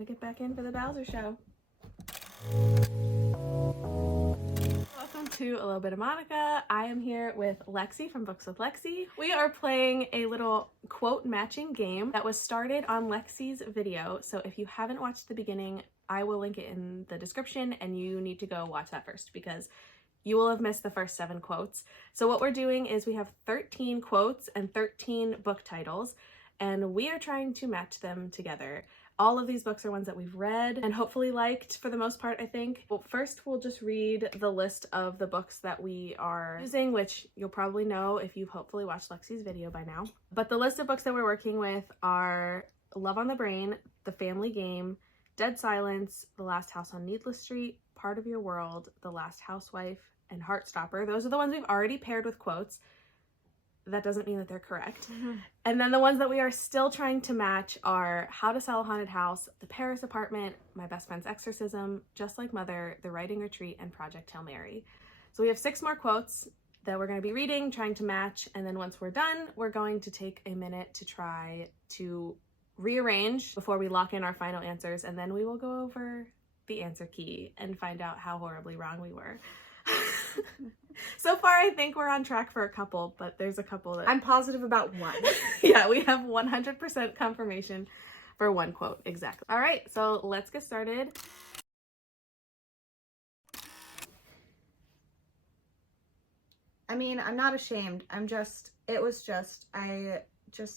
gotta get back in for the Bowser show. Welcome to A Little Bit of Monica. I am here with Lexi from Books with Lexi. We are playing a little quote matching game that was started on Lexi's video. So if you haven't watched the beginning, I will link it in the description and you need to go watch that first because you will have missed the first 7 quotes. So what we're doing is we have 13 quotes and 13 book titles, and we are trying to match them together. All of these books are ones that we've read and hopefully liked for the most part, I think. Well, first we'll just read the list of the books that we are using, which you'll probably know if you've hopefully watched Lexi's video by now. But the list of books that we're working with are Love on the Brain, The Family Game, Dead Silence, The Last House on Needless Street, Part of Your World, The Last Housewife, and Heartstopper. Those are the ones we've already paired with quotes. That doesn't mean that they're correct. And then the ones that we are still trying to match are How to Sell a Haunted House, The Paris Apartment, My Best Friend's Exorcism, Just Like Mother, The Writing Retreat, and Project Hail Mary. So we have 6 more quotes that we're going to be reading, trying to match, and then once we're done, we're going to take a minute to try to rearrange before we lock in our final answers, and then we will go over the answer key and find out how horribly wrong we were. So far, I think we're on track for a couple, but there's a couple that... I'm positive about one. Yeah, we have 100% confirmation for 1 quote, exactly. All right, so let's get started. I mean, I'm not ashamed. I just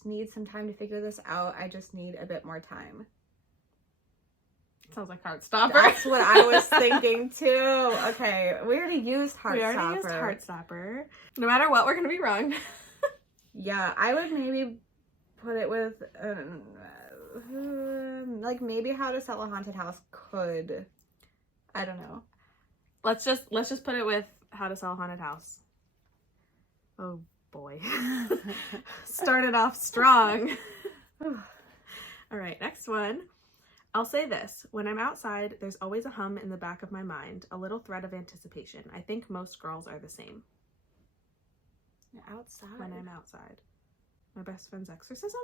need some time to figure this out. I just need a bit more time. Sounds like Heartstopper. That's what I was thinking too. Okay, we already used Heartstopper. We already used Heartstopper. No matter what, we're gonna be wrong. Yeah, I would maybe put it with like maybe How to Sell a Haunted House could. I don't know. Let's just put it with How to Sell a Haunted House. Oh boy. Started off strong. All right, next one. I'll say this, when I'm outside, there's always a hum in the back of my mind, a little thread of anticipation. I think most girls are the same. You're outside. When I'm outside. My Best Friend's Exorcism?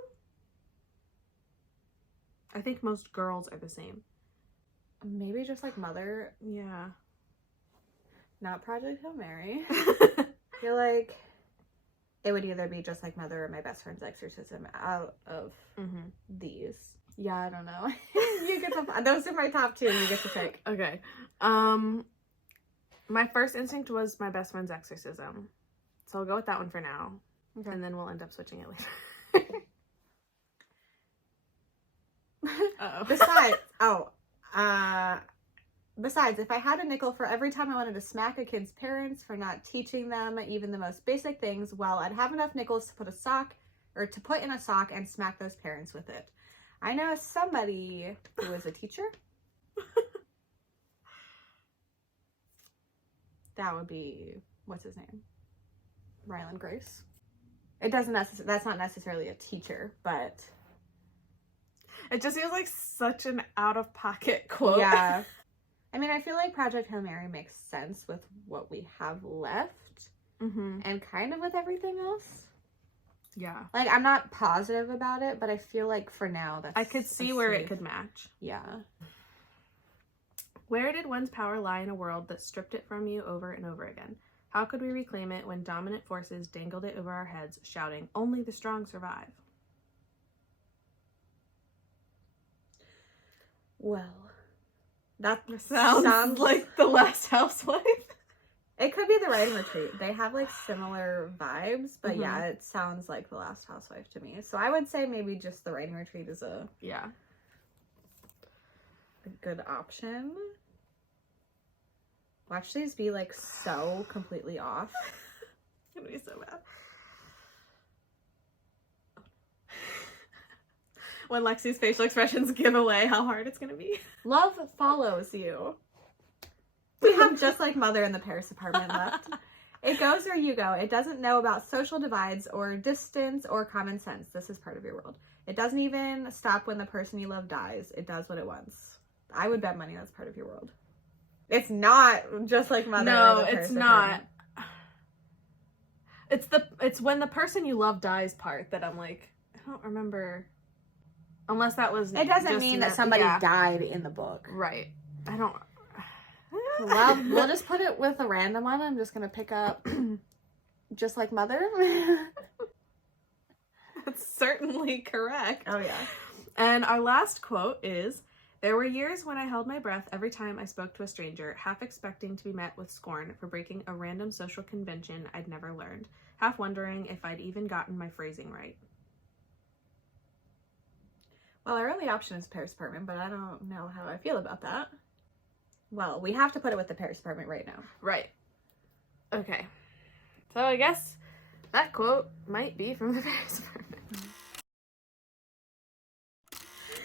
I think most girls are the same. Maybe Just Like Mother. Yeah. Not Project Hail Mary. I feel like it would either be Just Like Mother or My Best Friend's Exorcism out of these. Yeah, I don't know. You get to, those are my top 2. You get to pick. Okay. My first instinct was My Best Friend's Exorcism. So I'll go with that one for now. Okay. And then we'll end up switching it later. Besides, if I had a nickel for every time I wanted to smack a kid's parents for not teaching them even the most basic things, well, I'd have enough nickels to put in a sock and smack those parents with it. I know somebody who is a teacher. That would be, what's his name? Ryland Grace. It doesn't that's not necessarily a teacher, but it just feels like such an out-of-pocket quote. Yeah. I mean, I feel like Project Hail Mary makes sense with what we have left and kind of with everything else. Yeah. Like, I'm not positive about it, but I feel like for now that's... I could see where it could match. Yeah. Where did one's power lie in a world that stripped it from you over and over again? How could we reclaim it when dominant forces dangled it over our heads, shouting, "Only the strong survive"? Well, that sounds like The Last Housewife. It could be The Writing Retreat. They have, like, similar vibes, but yeah, it sounds like The Last Housewife to me. So I would say maybe just The Writing Retreat is a good option. Watch these be, like, so completely off. It's gonna be so bad. When Lexi's facial expressions give away how hard it's gonna be. Love follows you. We have Just Like Mother in The Paris Apartment left. It goes where you go. It doesn't know about social divides or distance or common sense. This is part of your world. It doesn't even stop when the person you love dies. It does what it wants. I would bet money that's part of your world. It's not Just Like Mother. No, it's not. It's when the person you love dies part that I'm like, I don't remember. Unless that was... It doesn't just mean that somebody died in the book. Right. I don't... Well, we'll just put it with a random one. I'm just going to pick up Just Like Mother. That's certainly correct. Oh, yeah. And our last quote is, "There were years when I held my breath every time I spoke to a stranger, half expecting to be met with scorn for breaking a random social convention I'd never learned, half wondering if I'd even gotten my phrasing right." Well, our only option is Paris apartment, but I don't know how I feel about that. Well, we have to put it with the Paris apartment right now. Right. Okay. So I guess that quote might be from the Paris apartment.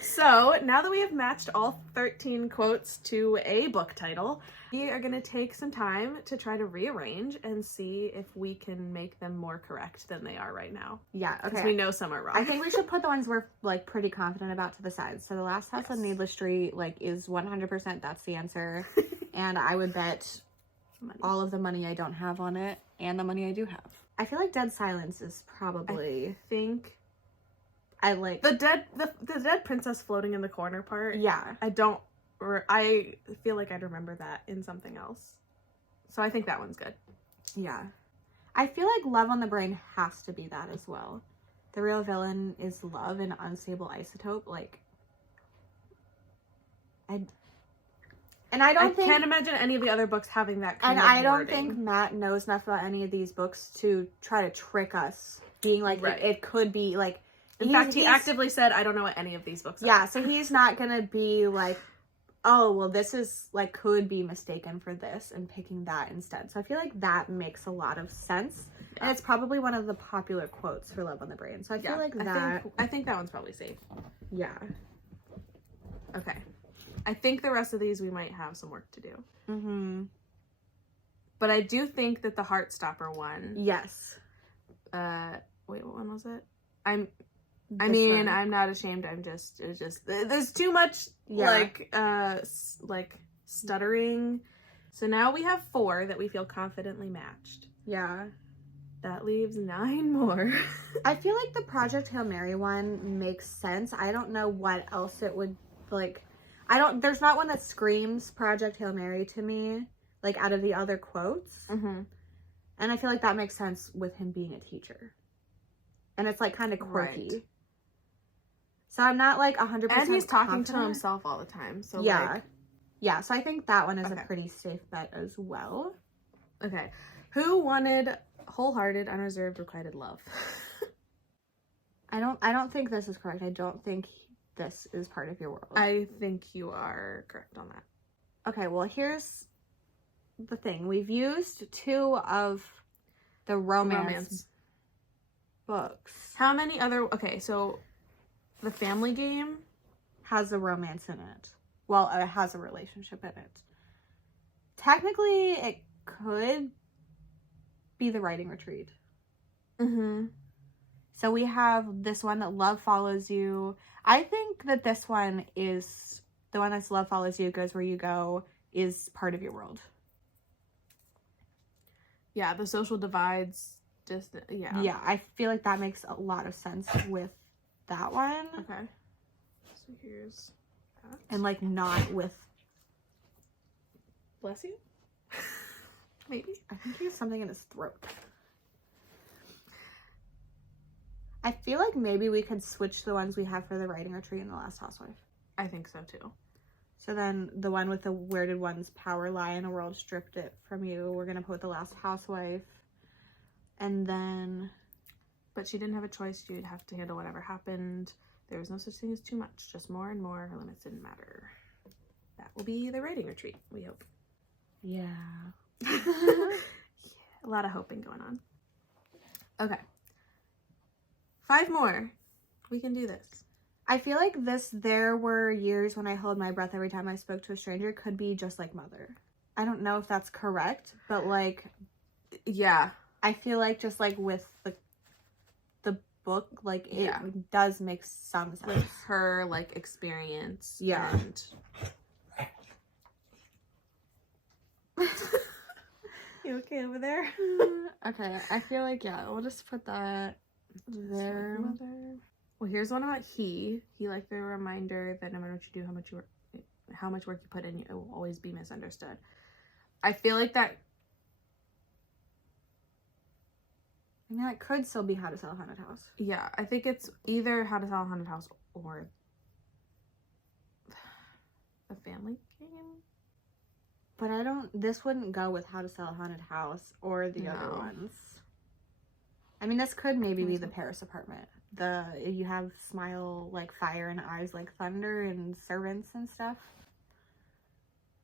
So now that we have matched all 13 quotes to a book title, we are going to take some time to try to rearrange and see if we can make them more correct than they are right now. Yeah, okay. Because we know some are wrong. I think we should put the ones we're, like, pretty confident about to the side. So the Last House on Needless Street, like, is 100% that's the answer. And I would bet all of the money I don't have on it and the money I do have. I feel like Dead Silence is probably... I think... I like... The dead princess floating in the corner part. Yeah. I feel like I'd remember that in something else. So I think that one's good. Yeah. I feel like Love on the Brain has to be that as well. The real villain is love, an unstable isotope. Like... I can't imagine any of the other books having that kind and of I don't wording. think Matt knows enough about any of these books to try to trick us, being like, right. it could be, like... In fact, he actively said, I don't know what any of these books are. Yeah, so he's not gonna be like, oh, well, this is, like, could be mistaken for this, and picking that instead. So I feel like that makes a lot of sense. Yeah. And it's probably one of the popular quotes for Love on the Brain. So I feel like that... I think that one's probably safe. Yeah. Okay. I think the rest of these we might have some work to do. Mm-hmm. But I do think that the Heartstopper one... Yes. Wait, what one was it? I'm not ashamed. It's just there's too much like stuttering. So now we have 4 that we feel confidently matched. Yeah. That leaves 9 more. I feel like the Project Hail Mary one makes sense. I don't know what else it would like. There's not one that screams Project Hail Mary to me, like out of the other quotes. Mm-hmm. And I feel like that makes sense with him being a teacher. And it's, like, kind of quirky. Right. So I'm not, like, 100% And he's talking confident. to himself all the time. So yeah. Like... Yeah, so I think that one is a pretty safe bet as well. Okay. Who wanted wholehearted, unreserved, requited love? I don't think this is correct. I don't think this is part of your world. I think you are correct on that. Okay, well, here's the thing. We've used 2 of the romance books. How many other... Okay, so The Family Game has a romance in it. Well, it has a relationship in it. Technically, it could be The Writing Retreat. Mm-hmm. So we have this one that Love Follows You. I think that this one is... The one that's Love Follows You, Goes Where You Go, is part of your world. Yeah, the social divides... Yeah, I feel like that makes a lot of sense with that one. Okay. So here's that. And, like, not with... Bless you? Maybe. I think he has something in his throat. I feel like maybe we could switch the ones we have for The Writing Retreat and The Last Housewife. I think so, too. So then the one with the Where Did One's Power Lie in a World Stripped It From You, we're going to put The Last Housewife. And then... But she didn't have a choice. She'd have to handle whatever happened. There was no such thing as too much. Just more and more. Her limits didn't matter. That will be The Writing Retreat, we hope. Yeah. Yeah. A lot of hoping going on. Okay. 5 more. We can do this. I feel like this There Were Years When I Held My Breath Every Time I Spoke to a Stranger could be Just Like Mother. I don't know if that's correct, but, like... Yeah. I feel like just, like, with the book, like, it does make some sense. With her, like, experience. Yeah. And... You okay over there? Okay, I feel like, yeah, we'll just put that there. Well, here's one about he. He liked the reminder that no matter what you do, how much work you put in, it will always be misunderstood. I feel like that. I mean, it could still be How to Sell a Haunted House. Yeah, I think it's either How to Sell a Haunted House or The Family Game. But this wouldn't go with How to Sell a Haunted House or the other ones. I mean, this could maybe be The Paris Apartment. You have smile like fire and eyes like thunder and servants and stuff.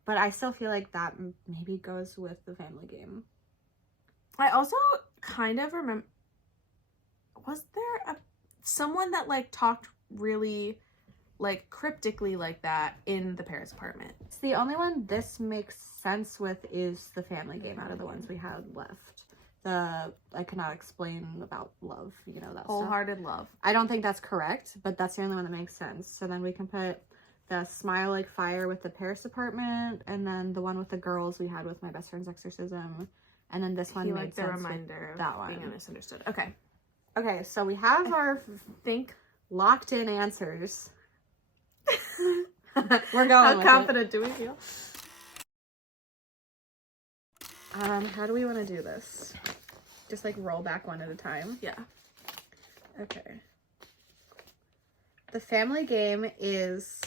But I still feel like that maybe goes with The Family Game. I also kind of remember, was there someone that like talked really like cryptically like that in The Paris Apartment? It's the only one this makes sense with is The Family Game out of the ones we had left. I cannot explain about love, that Wholehearted stuff. love. I don't think that's correct, but that's the only one that makes sense. So then we can put the Smile Like Fire with The Paris Apartment, and then the one with the girls we had with My Best Friend's Exorcism, and then this one He made liked the sense reminder with that of one. being misunderstood. Okay. Okay, so we have our locked in answers. We're going. How confident do we feel? How do we want to do this? Just like roll back one at a time? Yeah. Okay. The Family Game is...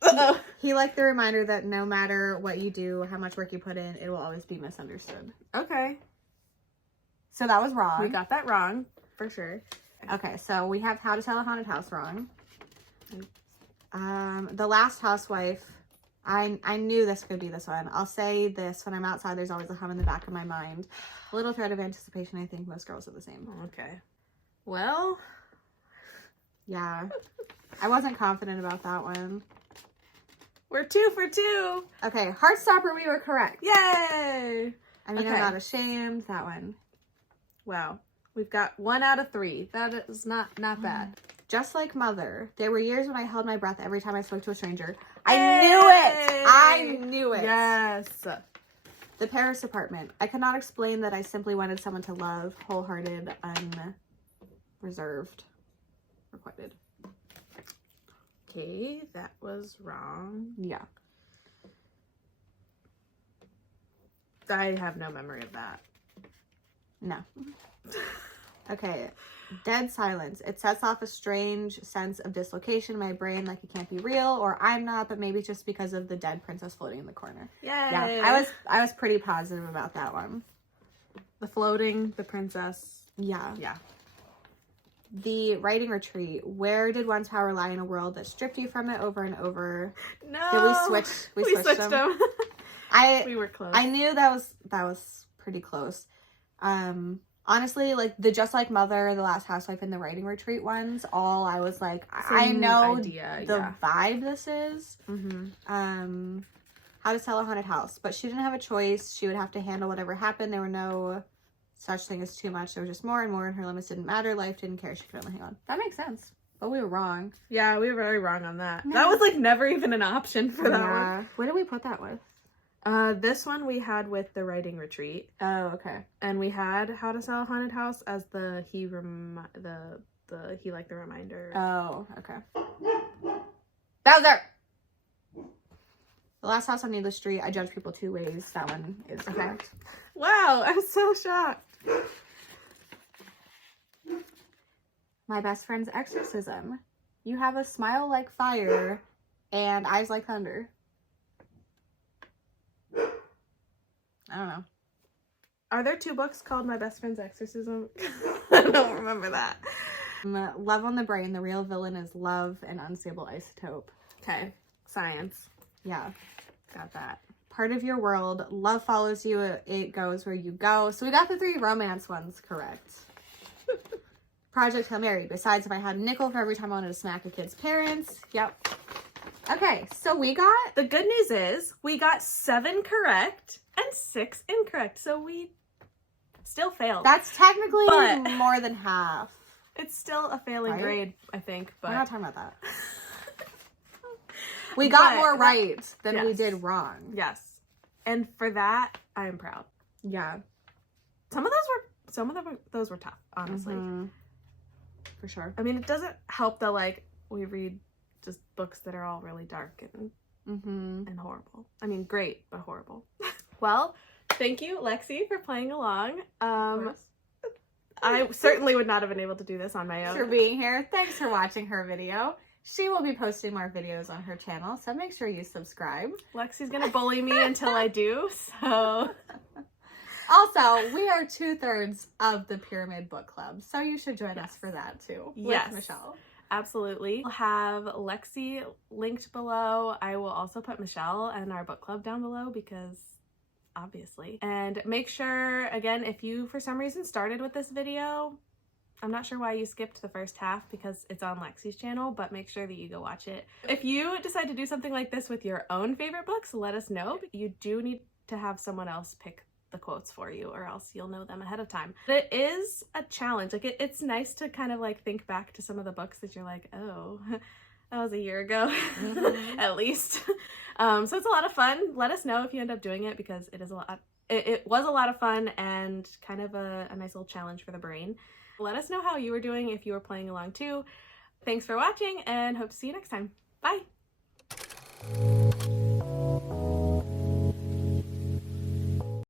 Uh-oh. He liked the reminder that no matter what you do, how much work you put in, it will always be misunderstood. Okay. So that was wrong. We got that wrong, for sure. Okay, so we have How to Sell a Haunted House wrong. The Last Housewife... I knew this could be this one. I'll say this. When I'm outside, there's always a hum in the back of my mind. A little thread of anticipation. I think most girls are the same. Okay. Well. Yeah. I wasn't confident about that one. We're 2 for 2. Okay. Heartstopper, we were correct. Yay! I mean, Okay. I'm not ashamed. That one. Wow. We've got 1 out of 3. That is not bad. Just like Mother, there were years when I held my breath every time I spoke to a stranger. Yay! I knew it. Yes. The Paris Apartment. I could not explain that I simply wanted someone to love, wholehearted, unreserved, requited. Okay, that was wrong. Yeah. I have no memory of that. No. Okay. Dead silence. It sets off a strange sense of dislocation in my brain, like it can't be real, or I'm not, but maybe just because of the dead princess floating in the corner. Yay! Yeah, I was pretty positive about that one. The floating, the princess. Yeah. Yeah. The writing retreat. Where did one's power lie in a world that stripped you from it over and over? No. Did we switch? We switched them. We were close. I knew that was pretty close. Honestly, like the Just Like Mother, The Last Housewife, and the writing retreat ones, all I was like, I know the vibe this is. Mm-hmm. How to Sell a Haunted House, but she didn't have a choice. She would have to handle whatever happened. There were no such thing as too much. There was just more and more, and her limits didn't matter. Life didn't care. She could only hang on. That makes sense, but we were wrong. Yeah, we were very wrong on that. No. That was like never even an option for that one. Where did we put that with? This one we had with the writing retreat. Oh, okay. And we had How to Sell a Haunted House as the he liked the reminder. Oh, okay. Bowser! The Last House on Needless Street. I judge people 2 ways. That one is correct. Wow, I'm so shocked. My Best Friend's Exorcism. You have a smile like fire and eyes like thunder. I don't know. Are there 2 books called My Best Friend's Exorcism? I don't remember that. Love on the Brain. The real villain is love and unstable isotope. Okay. Science. Yeah. Got that. Part of your world. Love follows you. It goes where you go. So we got the 3 romance ones correct. Project Hail Mary. Besides, if I had a nickel for every time I wanted to smack a kid's parents. Yep. Okay. So we got... The good news is we got 7 correct and 6 incorrect. So we still failed. That's technically But- more than half. It's still a failing Right? grade, I think. But We're not talking about that. We got But- more right than we yes. did wrong. Yes. And for that, I am proud. Yeah. Some of those were tough, honestly. Mhm. for sure. I mean, it doesn't help that like we read just books that are all really dark and horrible. I mean, great, but horrible. Well, thank you, Lexi, for playing along. I certainly would not have been able to do this on my own. For being here. Thanks for watching her video. She will be posting more videos on her channel, so make sure you subscribe. Lexi's gonna bully me until I do, so... Also, we are 2/3 of the Pyramid Book Club, so you should join us for that too. Yes. With Michelle. Absolutely. I'll have Lexi linked below. I will also put Michelle and our book club down below because obviously. And make sure, again, if you for some reason started with this video, I'm not sure why you skipped the first half because it's on Lexi's channel, but make sure that you go watch it. If you decide to do something like this with your own favorite books, let us know. You do need to have someone else pick the quotes for you or else you'll know them ahead of time. But it is a challenge. Like it's nice to kind of like think back to some of the books that you're like, oh, that was a year ago at least. So it's a lot of fun. Let us know if you end up doing it because it is a lot. It was a lot of fun and kind of a nice little challenge for the brain. Let us know how you were doing if you were playing along too. Thanks for watching and hope to see you next time. Bye.